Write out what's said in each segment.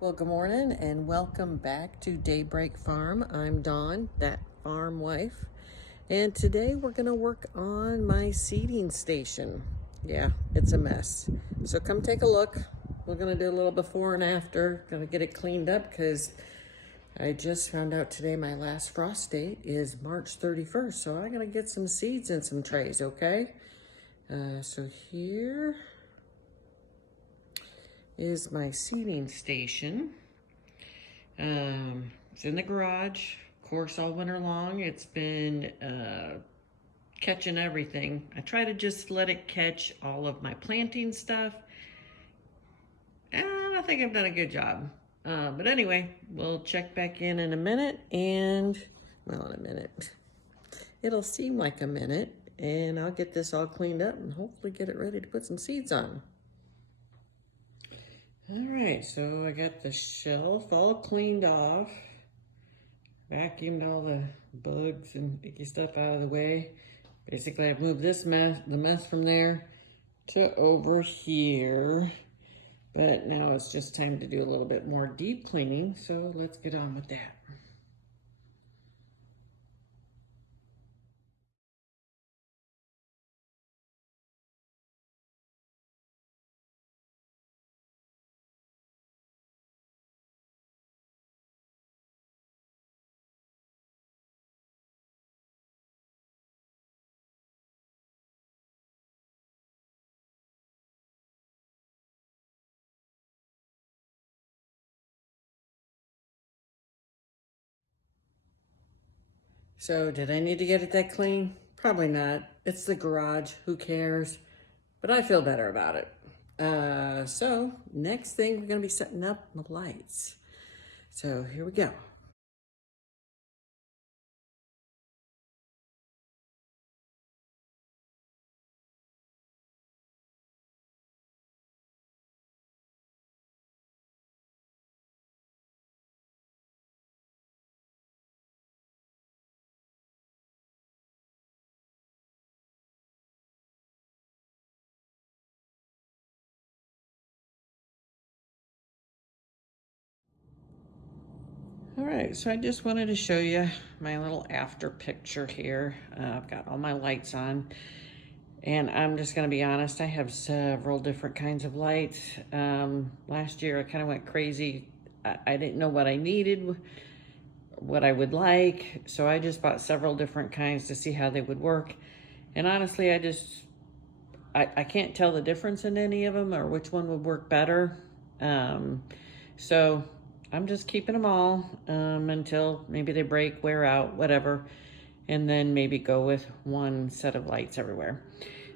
Well, good morning and welcome back to Daybreak Farm. I'm Dawn, that farm wife, and today we're going to work on my seeding station. Yeah, it's a mess. So come take a look. We're going to do a little before and after. Going to get it cleaned up because I just found out today my last frost date is March 31st. So I got to get some seeds in some trays, okay? So here is my seeding station. It's in the garage, of course, all winter long. It's been catching everything. I try to just let it catch all of my planting stuff, and I think I've done a good job. But anyway, we'll check back in a minute, and well, in a minute. It'll seem like a minute, and I'll get this all cleaned up and hopefully get it ready to put some seeds on. All right, so I got the shelf all cleaned off. Vacuumed all the bugs and icky stuff out of the way. Basically, I've moved the mess from there to over here. But now it's just time to do a little bit more deep cleaning, so let's get on with that. So did I need to get it that clean? Probably not. It's the garage, who cares? But I feel better about it. So next thing, we're gonna be setting up the lights. So here we go. All right, so I just wanted to show you my little after picture here. I've got all my lights on, and I'm just gonna be honest, I have several different kinds of lights. Last year I kind of went crazy. I didn't know what I needed, what I would like, so I just bought several different kinds to see how they would work. And honestly, I can't tell the difference in any of them or which one would work better. So I'm just keeping them all until maybe they break, wear out, whatever, and then maybe go with one set of lights everywhere.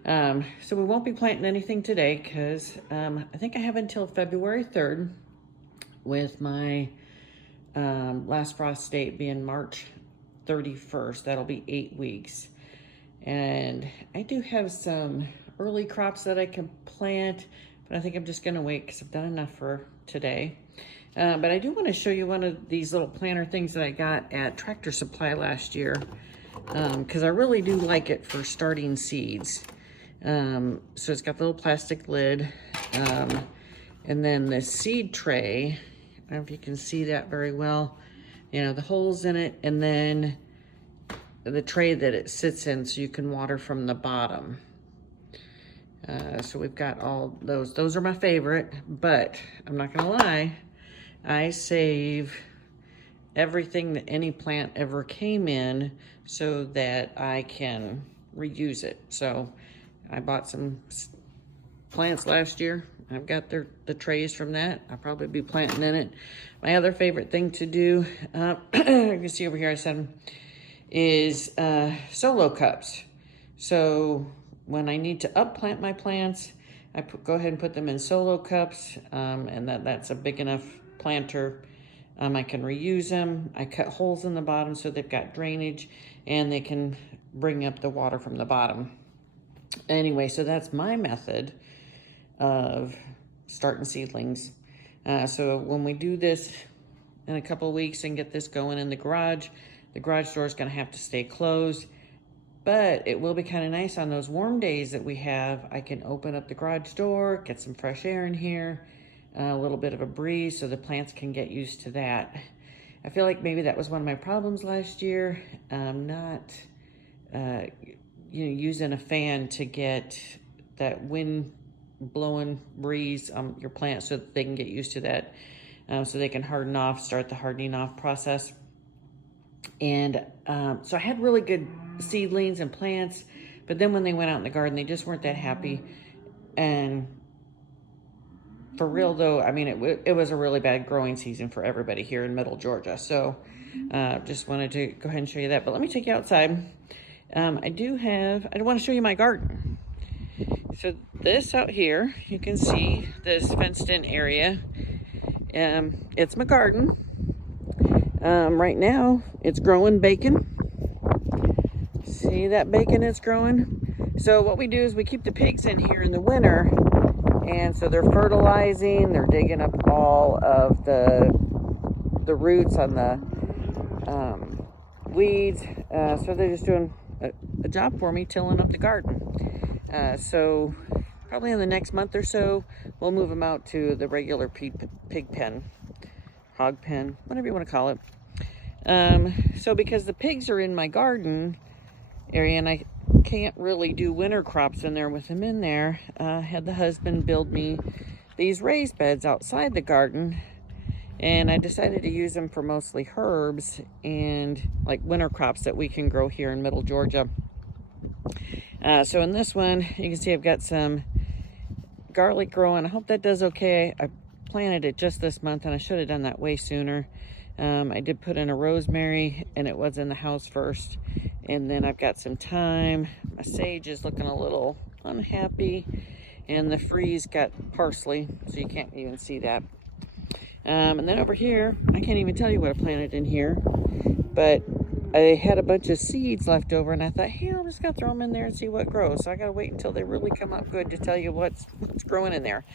So we won't be planting anything today because I think I have until February 3rd with my last frost date being March 31st. That'll be 8 weeks. And I do have some early crops that I can plant, but I think I'm just gonna wait because I've done enough for today. But I do want to show you one of these little planter things that I got at Tractor Supply last year, because I really do like it for starting seeds. So it's got the little plastic lid, and then the seed tray. I don't know if you can see that very well. You know, the holes in it, and then the tray that it sits in so you can water from the bottom. So we've got all those. Those are my favorite, but I'm not gonna lie, I save everything that any plant ever came in so that I can reuse it. So I bought some plants last year. I've got the trays from that. I'll probably be planting in it. My other favorite thing to do, you can see over here I said them, is solo cups. So when I need to upplant my plants, I go ahead and put them in solo cups, and that's a big enough planter. I can reuse them. I cut holes in the bottom so they've got drainage and they can bring up the water from the bottom. Anyway, so that's my method of starting seedlings. So when we do this in a couple of weeks and get this going in the garage door is going to have to stay closed, but it will be kind of nice on those warm days that we have. I can open up the garage door, get some fresh air in here, a little bit of a breeze so the plants can get used to that. I feel like maybe that was one of my problems last year, not using a fan to get that wind blowing breeze on your plants so that they can get used to that, so they can harden off, start the hardening off process. And so I had really good seedlings and plants, but then when they went out in the garden, they just weren't that happy. And for real though, I mean, it was a really bad growing season for everybody here in Middle Georgia. So just wanted to go ahead and show you that. But let me take you outside. I want to show you my garden. So this out here, you can see this fenced in area. It's my garden. Right now, it's growing bacon. See that bacon is growing? So what we do is we keep the pigs in here in the winter. And so they're fertilizing, they're digging up all of the roots on the weeds. So they're just doing a job for me, tilling up the garden. So probably in the next month or so, we'll move them out to the regular pig pen, hog pen, whatever you want to call it. So because the pigs are in my garden area and I can't really do winter crops in there with them in there, had the husband build me these raised beds outside the garden, and I decided to use them for mostly herbs and like winter crops that we can grow here in Middle Georgia. So in this one, you can see I've got some garlic growing. I hope that does okay. I planted it just this month and I should have done that way sooner. I did put in a rosemary and it was in the house first. And then I've got some thyme. My sage is looking a little unhappy. And the freeze got parsley, so you can't even see that. And then over here, I can't even tell you what I planted in here. But I had a bunch of seeds left over and I thought, hey, I'm just gonna throw them in there and see what grows. So I gotta wait until they really come up good to tell you what's growing in there.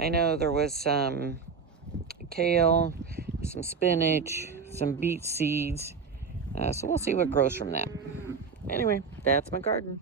I know there was some kale, some spinach, some beet seeds. So we'll see what grows from that. Anyway, that's my garden.